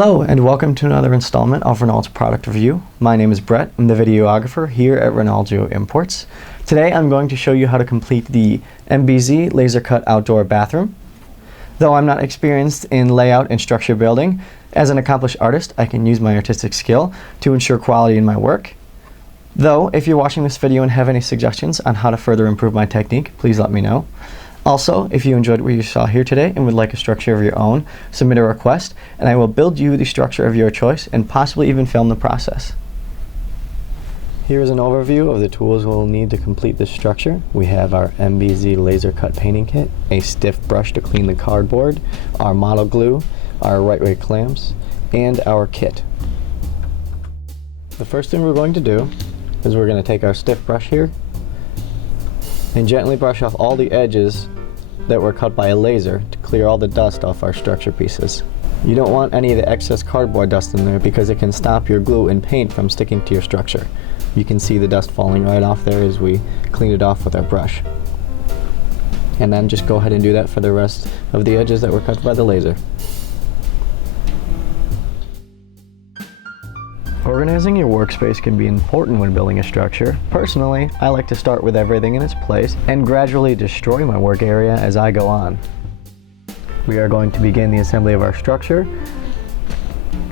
Hello and welcome to another installment of Rinaldo's product review. My name is Brett. I'm the videographer here at Rinaldo Imports. Today I'm going to show you how to complete the MBZ laser cut outdoor bathroom. Though I'm not experienced in layout and structure building, as an accomplished artist I can use my artistic skill to ensure quality in my work. Though if you're watching this video and have any suggestions on how to further improve my technique, please let me know. Also, if you enjoyed what you saw here today and would like a structure of your own, submit a request and I will build you the structure of your choice and possibly even film the process. Here is an overview of the tools we'll need to complete this structure. We have our MBZ laser cut painting kit, a stiff brush to clean the cardboard, our model glue, our right-way clamps, and our kit. The first thing we're going to do is we're going to take our stiff brush here and gently brush off all the edges that were cut by a laser to clear all the dust off our structure pieces. You don't want any of the excess cardboard dust in there because it can stop your glue and paint from sticking to your structure. You can see the dust falling right off there as we clean it off with our brush. And then just go ahead and do that for the rest of the edges that were cut by the laser. Organizing your workspace can be important when building a structure. Personally, I like to start with everything in its place and gradually destroy my work area as I go on. We are going to begin the assembly of our structure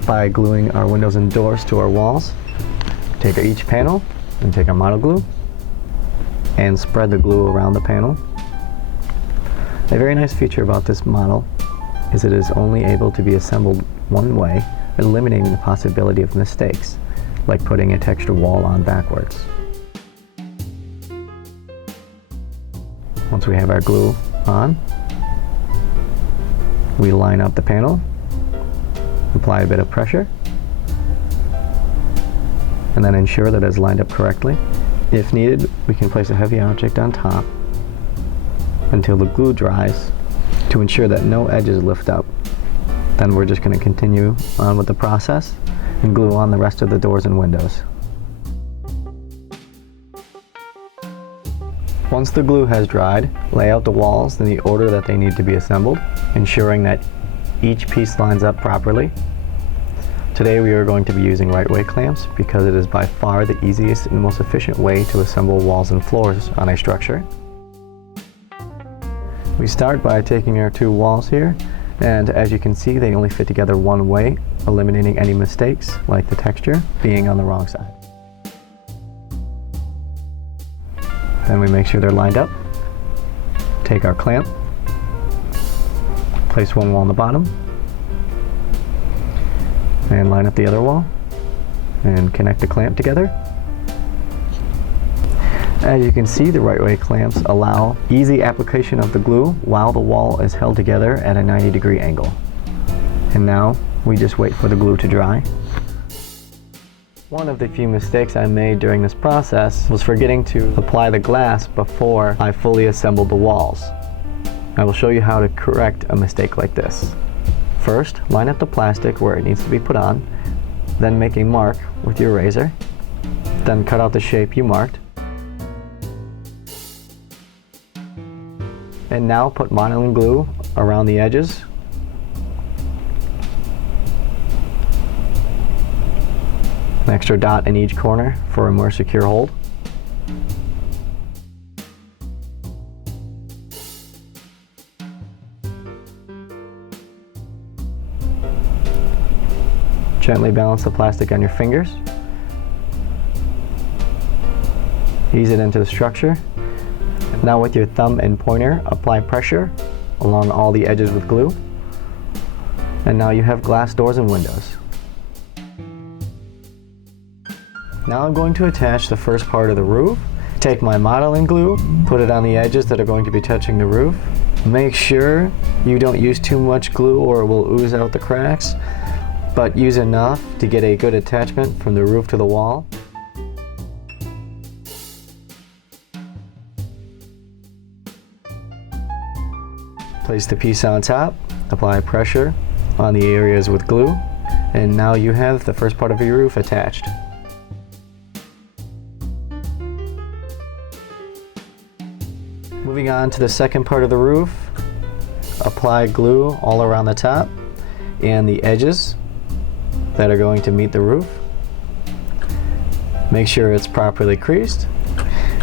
by gluing our windows and doors to our walls. Take each panel and take our model glue and spread the glue around the panel. A very nice feature about this model is it is only able to be assembled one way, eliminating the possibility of mistakes, like putting a textured wall on backwards. Once we have our glue on, we line up the panel, apply a bit of pressure, and then ensure that it's lined up correctly. If needed, we can place a heavy object on top until the glue dries to ensure that no edges lift up. Then we're just going to continue on with the process and glue on the rest of the doors and windows. Once the glue has dried, lay out the walls in the order that they need to be assembled, ensuring that each piece lines up properly. Today we are going to be using right-way clamps because it is by far the easiest and most efficient way to assemble walls and floors on a structure. We start by taking our two walls here, and as you can see they only fit together one way, eliminating any mistakes like the texture being on the wrong side. Then we make sure they're lined up. Take our clamp, place one wall on the bottom, and line up the other wall and connect the clamp together. As you can see, the right-way clamps allow easy application of the glue while the wall is held together at a 90-degree angle. And now we just wait for the glue to dry. One of the few mistakes I made during this process was forgetting to apply the glass before I fully assembled the walls. I will show you how to correct a mistake like this. First, line up the plastic where it needs to be put on, then make a mark with your razor, then cut out the shape you marked. And now put modeling glue around the edges. An extra dot in each corner for a more secure hold. Gently balance the plastic on your fingers. Ease it into the structure. Now with your thumb and pointer, apply pressure along all the edges with glue. And now you have glass doors and windows. Now I'm going to attach the first part of the roof. Take my modeling glue, put it on the edges that are going to be touching the roof. Make sure you don't use too much glue or it will ooze out the cracks, but use enough to get a good attachment from the roof to the wall. Place the piece on top, apply pressure on the areas with glue, and now you have the first part of your roof attached. Moving on to the second part of the roof, apply glue all around the top and the edges that are going to meet the roof. Make sure it's properly creased,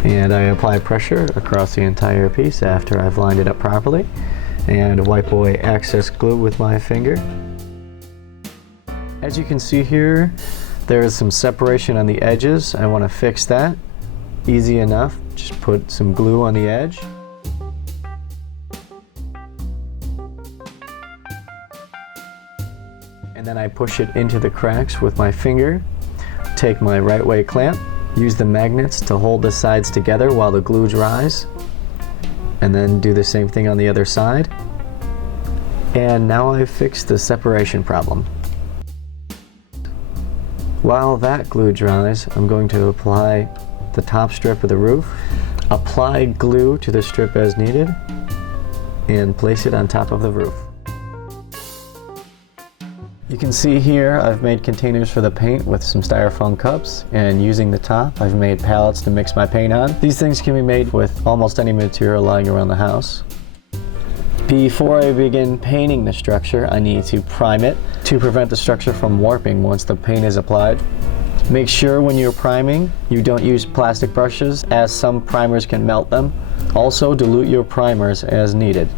and I apply pressure across the entire piece after I've lined it up properly, and wipe away excess glue with my finger. As you can see here, there is some separation on the edges. I want to fix that. Easy enough, just put some glue on the edge. And then I push it into the cracks with my finger. Take my right way clamp, use the magnets to hold the sides together while the glue dries, and then do the same thing on the other side. And now I've fixed the separation problem. While that glue dries, I'm going to apply the top strip of the roof. Apply glue to the strip as needed, and place it on top of the roof. You can see here I've made containers for the paint with some styrofoam cups, and using the top I've made pallets to mix my paint on. These things can be made with almost any material lying around the house. Before I begin painting the structure, I need to prime it to prevent the structure from warping once the paint is applied. Make sure when you're priming you don't use plastic brushes, as some primers can melt them. Also, dilute your primers as needed.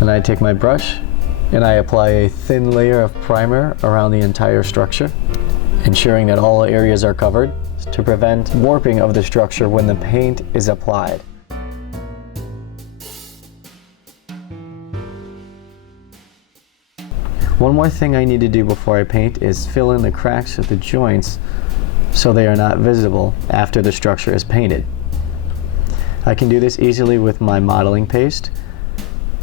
And I take my brush and I apply a thin layer of primer around the entire structure, ensuring that all areas are covered to prevent warping of the structure when the paint is applied. One more thing I need to do before I paint is fill in the cracks of the joints so they are not visible after the structure is painted. I can do this easily with my modeling paste.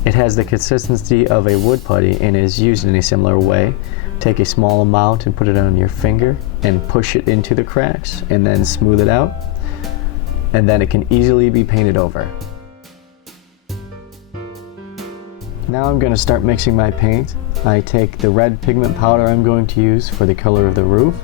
It has the consistency of a wood putty and is used in a similar way. Take a small amount and put it on your finger and push it into the cracks, and then smooth it out, and then it can easily be painted over. Now I'm going to start mixing my paint. I take the red pigment powder I'm going to use for the color of the roof.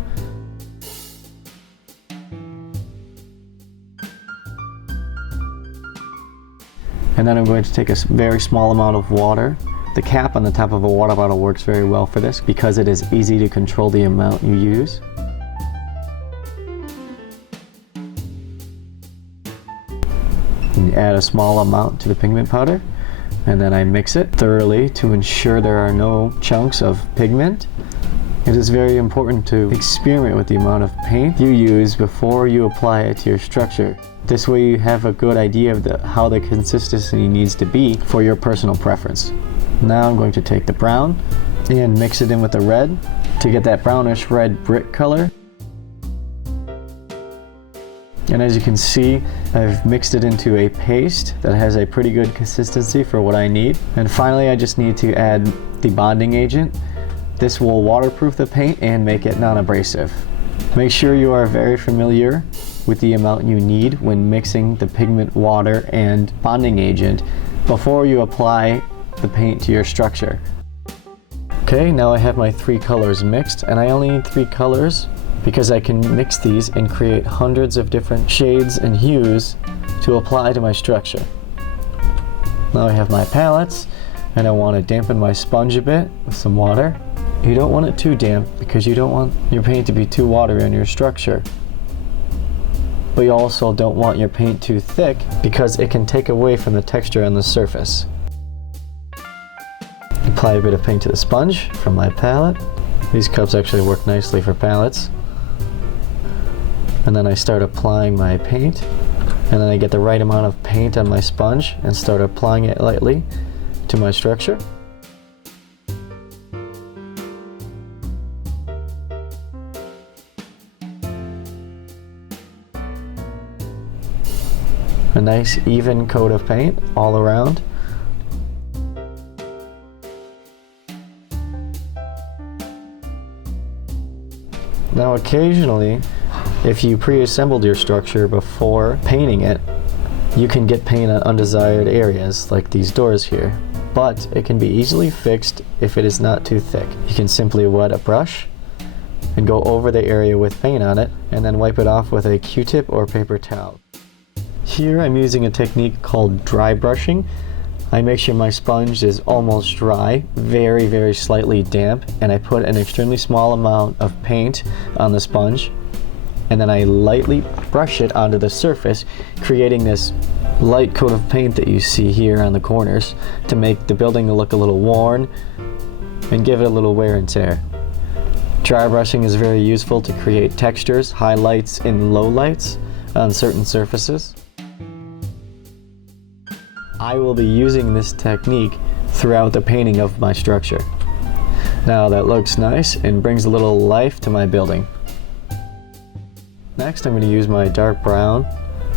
And then I'm going to take a very small amount of water. The cap on the top of a water bottle works very well for this because it is easy to control the amount you use. And you add a small amount to the pigment powder, and then I mix it thoroughly to ensure there are no chunks of pigment. It is very important to experiment with the amount of paint you use before you apply it to your structure. This way you have a good idea of how the consistency needs to be for your personal preference. Now I'm going to take the brown and mix it in with the red to get that brownish red brick color. And as you can see, I've mixed it into a paste that has a pretty good consistency for what I need. And finally, I just need to add the bonding agent. This will waterproof the paint and make it non-abrasive. Make sure you are very familiar with the amount you need when mixing the pigment, water, and bonding agent before you apply the paint to your structure. Okay, now I have my 3 colors mixed, and I only need 3 colors because I can mix these and create hundreds of different shades and hues to apply to my structure. Now I have my palettes, and I want to dampen my sponge a bit with some water. You don't want it too damp because you don't want your paint to be too watery on your structure. But you also don't want your paint too thick because it can take away from the texture on the surface. Apply a bit of paint to the sponge from my palette. These cups actually work nicely for palettes. And then I start applying my paint, and then I get the right amount of paint on my sponge and start applying it lightly to my structure. A nice even coat of paint all around. Now occasionally, if you pre-assembled your structure before painting it, you can get paint on undesired areas like these doors here, but it can be easily fixed if it is not too thick. You can simply wet a brush and go over the area with paint on it, and then wipe it off with a Q-tip or paper towel. Here I'm using a technique called dry brushing. I make sure my sponge is almost dry, very, very slightly damp, and I put an extremely small amount of paint on the sponge, and then I lightly brush it onto the surface, creating this light coat of paint that you see here on the corners to make the building look a little worn and give it a little wear and tear. Dry brushing is very useful to create textures, highlights, and lowlights on certain surfaces. I will be using this technique throughout the painting of my structure. Now that looks nice and brings a little life to my building. Next, I'm going to use my dark brown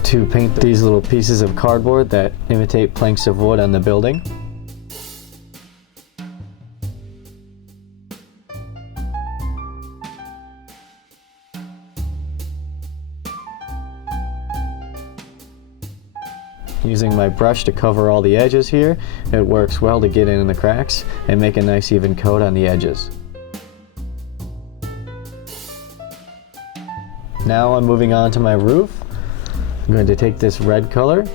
to paint these little pieces of cardboard that imitate planks of wood on the building. Using my brush to cover all the edges here, it works well to get in the cracks and make a nice even coat on the edges. Now I'm moving on to my roof. I'm going to take this red color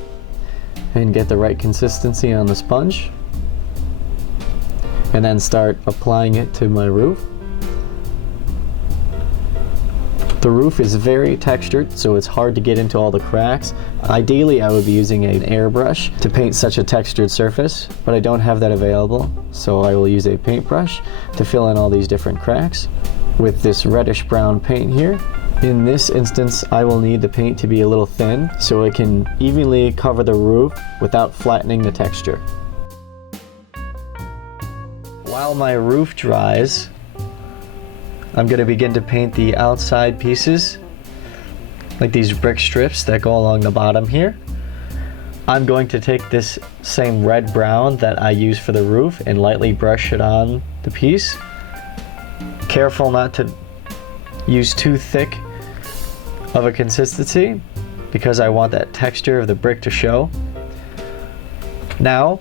and get the right consistency on the sponge, and then start applying it to my roof. The roof is very textured, so it's hard to get into all the cracks. Ideally, I would be using an airbrush to paint such a textured surface, but I don't have that available, so I will use a paintbrush to fill in all these different cracks with this reddish brown paint here. In this instance, I will need the paint to be a little thin so it can evenly cover the roof without flattening the texture. While my roof dries, I'm going to begin to paint the outside pieces, like these brick strips that go along the bottom here. I'm going to take this same red brown that I use for the roof and lightly brush it on the piece. Careful not to use too thick of a consistency because I want that texture of the brick to show. Now,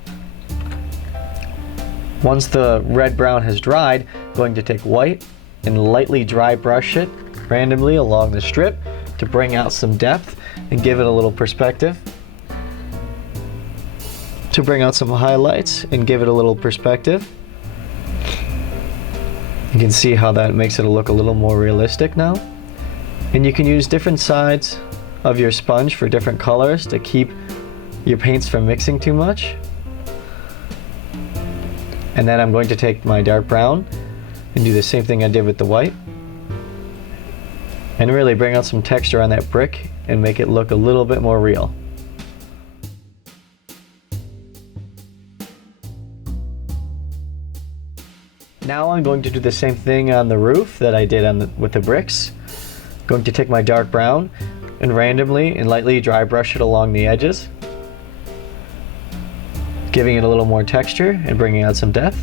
once the red brown has dried, I'm going to take white and lightly dry brush it randomly along the strip to bring out some depth and give it a little perspective. To bring out some highlights and give it a little perspective. You can see how that makes it look a little more realistic now. And you can use different sides of your sponge for different colors to keep your paints from mixing too much. And then I'm going to take my dark brown and do the same thing I did with the white and really bring out some texture on that brick and make it look a little bit more real. Now I'm going to do the same thing on the roof that I did with the bricks. I'm going to take my dark brown and randomly and lightly dry brush it along the edges, giving it a little more texture and bringing out some depth.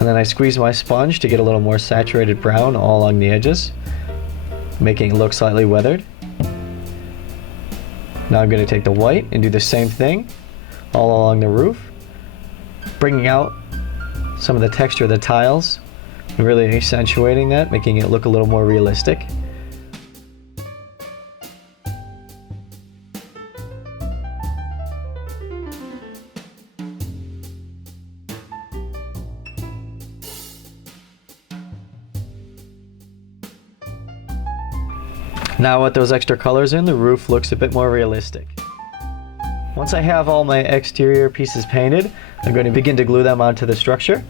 And then I squeeze my sponge to get a little more saturated brown all along the edges, making it look slightly weathered. Now I'm going to take the white and do the same thing all along the roof, bringing out some of the texture of the tiles and really accentuating that, making it look a little more realistic. Now with those extra colors in, the roof looks a bit more realistic. Once I have all my exterior pieces painted, I'm going to begin to glue them onto the structure.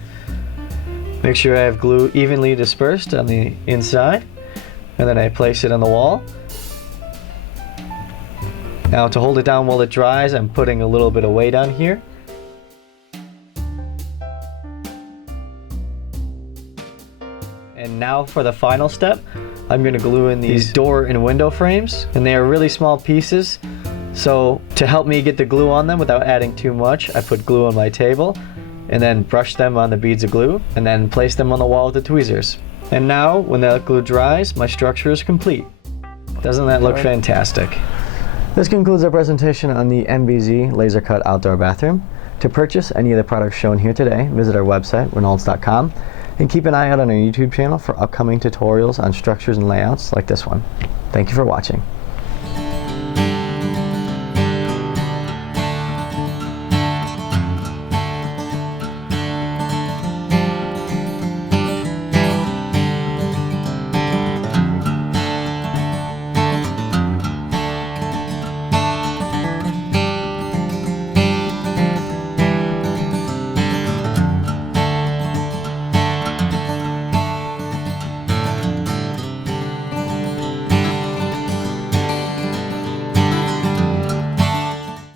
Make sure I have glue evenly dispersed on the inside, and then I place it on the wall. Now to hold it down while it dries, I'm putting a little bit of weight on here. And now for the final step, I'm going to glue in these door and window frames, and they are really small pieces. So to help me get the glue on them without adding too much, I put glue on my table and then brush them on the beads of glue and then place them on the wall with the tweezers. And now when that glue dries, my structure is complete. Doesn't that look fantastic? This concludes our presentation on the MBZ Laser Cut Outdoor Bathroom. To purchase any of the products shown here today, visit our website, Reynolds.com, and keep an eye out on our YouTube channel for upcoming tutorials on structures and layouts like this one. Thank you for watching.